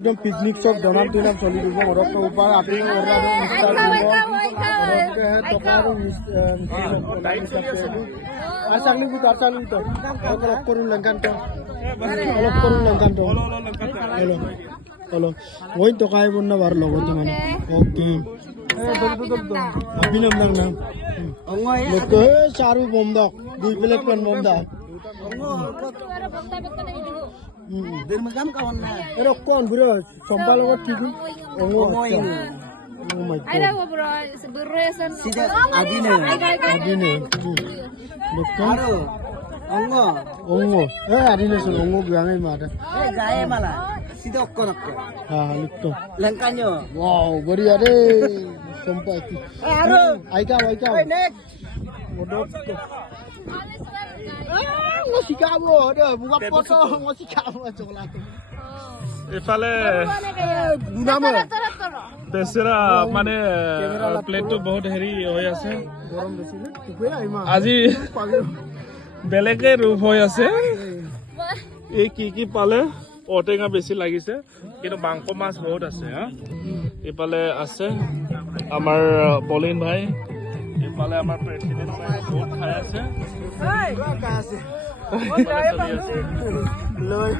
एकदम पिकनिक सब दोनों तीन चली गई और के ऊपर आपने और अलग करूं लंकान तो हेलो वही तो काय बोलना बार लोगों तो मैंने ओके अभी नाम नाम लोग चारू बोमदक दुई प्लेट पेन बोमदक Pero kon bro, sompal lo tigi. Oh my god. Ada bro, beresan. Adine. Dokter. Ongo. Adine so ongo biang ai mata. Gaya malah. Sida okko okko. Ha, lito. Langkanyo. Wow, बढ़िया रे. Sompal ki. Aro. Aika. Next. Modok. Ngasih kamu ada buka foto ngasih kamu coklat. এফালে Nama. বেচেৰা মানে প্লেটটো বহুত হেৰি হৈ আছে গৰম বেছি না কুকুৰা ইমান আজি বেলেগে ৰূপ হৈ আছে এই কি পালে ঔটেঙা বেছি লাগিছে কিন্তু মাংস মাছ বহুত আছে হা এফালে আছে আমাৰ পলিন ভাই এফালে আমাৰ প্ৰেসিডেন্ট ভাই বহুত খাই আছে লৈ